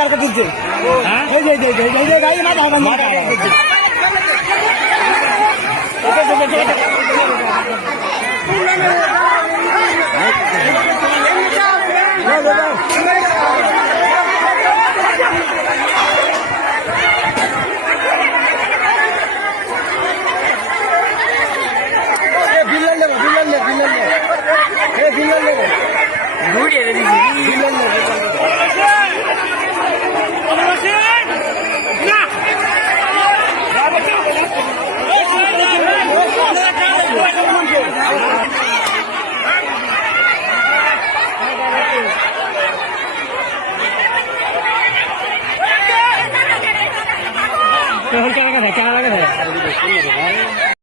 কালকে দিচ্ছে এই যে এই যে এই যে গাড়ি না কেমন কেমন কেমন কেমন